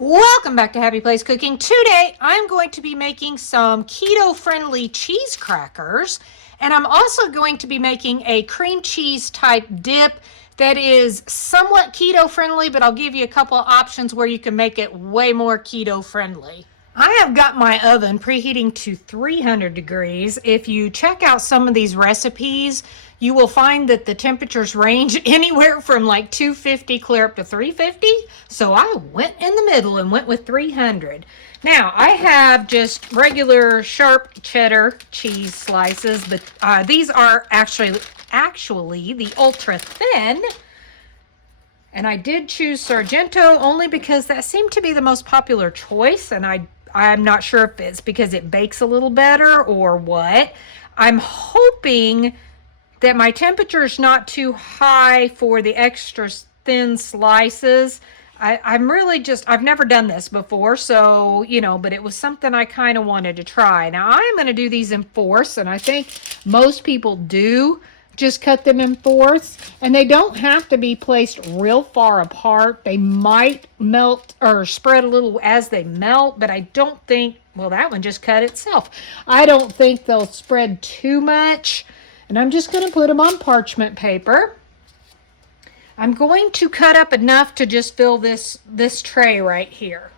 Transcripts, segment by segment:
Welcome back to Happy Place Cooking. Today I'm going to be making some keto-friendly cheese crackers, and I'm also going to be making a cream cheese type dip that is somewhat keto-friendly, but I'll give you a couple of options where you can make it way more keto-friendly. I have got my oven preheating to 300 degrees. If you check out some of these recipes, you will find that the temperatures range anywhere from like 250 clear up to 350. So I went in the middle and went with 300. Now I have just regular sharp cheddar cheese slices, but these are actually the ultra thin. And I did choose Sargento only because that seemed to be the most popular choice, and I'm not sure if it's because it bakes a little better or what. I'm hoping that my temperature is not too high for the extra thin slices. I'm really I've never done this before, so, but it was something I kind of wanted to try. Now, I'm going to do these in fourths, and I think most people do just cut them in fourths, and they don't have to be placed real far apart. They might melt or spread a little as they melt, but I don't think, well, that one just cut itself. I don't think they'll spread too much, and I'm just going to put them on parchment paper. I'm going to cut up enough to just fill this tray right here.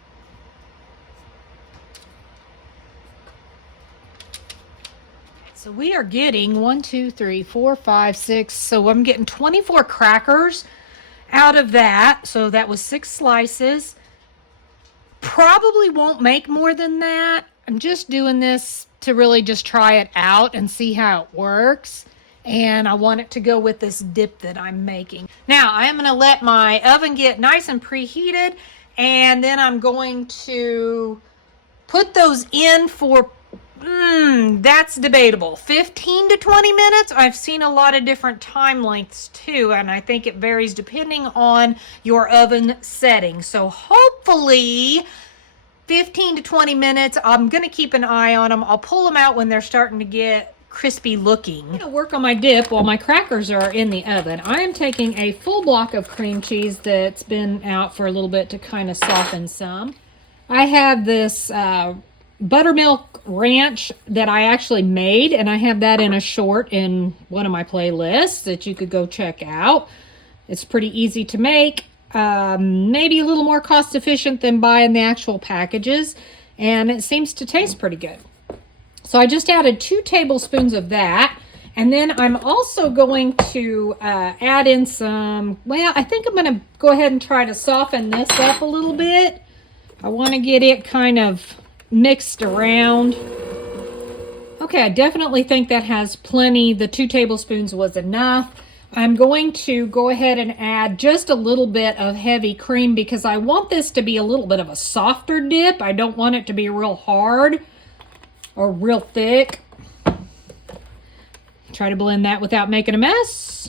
So we are getting 1, 2, 3, 4, 5, 6. So I'm getting 24 crackers out of that. So that was 6 slices. Probably won't make more than that. I'm just doing this to really just try it out and see how it works. And I want it to go with this dip that I'm making. Now I am going to let my oven get nice and preheated. And then I'm going to put those in for that's debatable. 15 to 20 minutes. I've seen a lot of different time lengths too, and I think it varies depending on your oven setting. So hopefully 15 to 20 minutes. I'm going to keep an eye on them. I'll pull them out when they're starting to get crispy looking. I'm going to work on my dip while my crackers are in the oven. I am taking a full block of cream cheese that's been out for a little bit to kind of soften some. I have this buttermilk ranch that I actually made, and I have that in a short in one of my playlists that you could go check out. It's pretty easy to make, maybe a little more cost efficient than buying the actual packages, and it seems to taste pretty good. So I just added 2 tablespoons of that, and then I'm also going to add in some, well, I think I'm going to go ahead and try to soften this up a little bit. I want to get it kind of mixed around. Okay, I definitely think that has plenty. The 2 tablespoons was enough. I'm going to go ahead and add just a little bit of heavy cream because I want this to be a little bit of a softer dip. I don't want it to be real hard or real thick. Try to blend that without making a mess.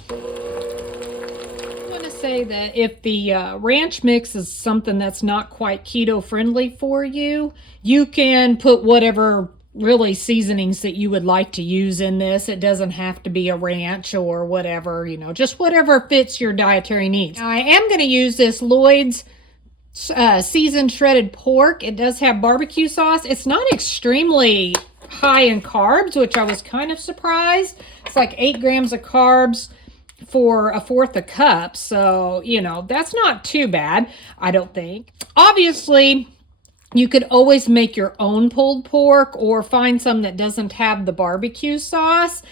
Say that if the ranch mix is something that's not quite keto friendly for you, you can put whatever really seasonings that you would like to use in this. It doesn't have to be a ranch or whatever, just whatever fits your dietary needs. Now, I am going to use this Lloyd's seasoned shredded pork. It does have barbecue sauce. It's not extremely high in carbs, which I was kind of surprised. It's like 8 grams of carbs for 1/4 a cup. So, that's not too bad, I don't think. Obviously, you could always make your own pulled pork or find some that doesn't have the barbecue sauce,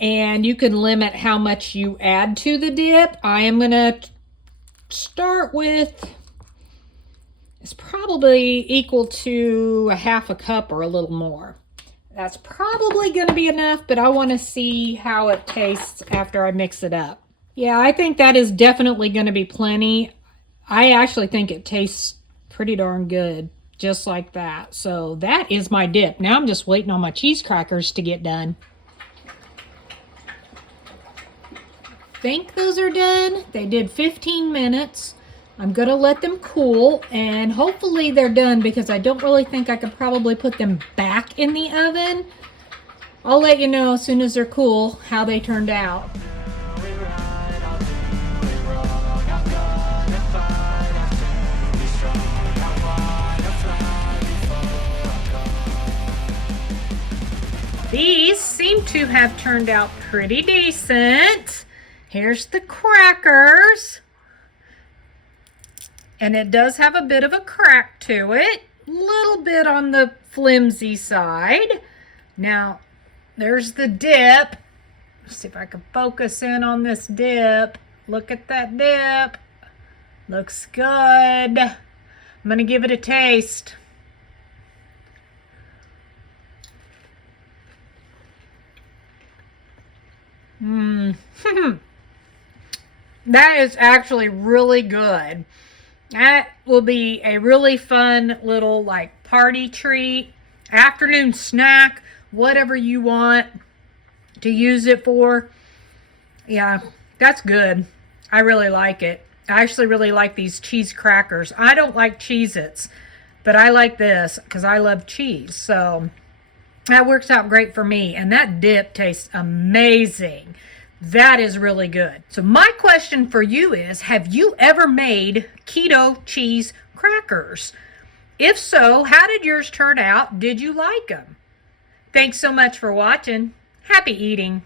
and you can limit how much you add to the dip. I am going to start with, it's probably equal to 1/2 cup or a little more. That's probably going to be enough, but I want to see how it tastes after I mix it up. Yeah, I think that is definitely going to be plenty. I actually think it tastes pretty darn good, just like that. So that is my dip. Now I'm just waiting on my cheese crackers to get done. I think those are done. They did 15 minutes. I'm going to let them cool, and hopefully they're done because I don't really think I could probably put them back in the oven. I'll let you know as soon as they're cool how they turned out. These seem to have turned out pretty decent. Here's the crackers. And it does have a bit of a crack to it. A little bit on the flimsy side. Now, there's the dip. Let's see if I can focus in on this dip. Look at that dip. Looks good. I'm going to give it a taste. That is actually really good. That will be a really fun little like party treat, afternoon snack, whatever you want to use it for. Yeah, that's good. I really like it. I actually really like these cheese crackers. I don't like Cheez-Its, but I like this because I love cheese. So that works out great for me. And that dip tastes amazing. That is really good. So my question for you is, have you ever made keto cheese crackers? If so, how did yours turn out? Did you like them? Thanks so much for watching. Happy eating.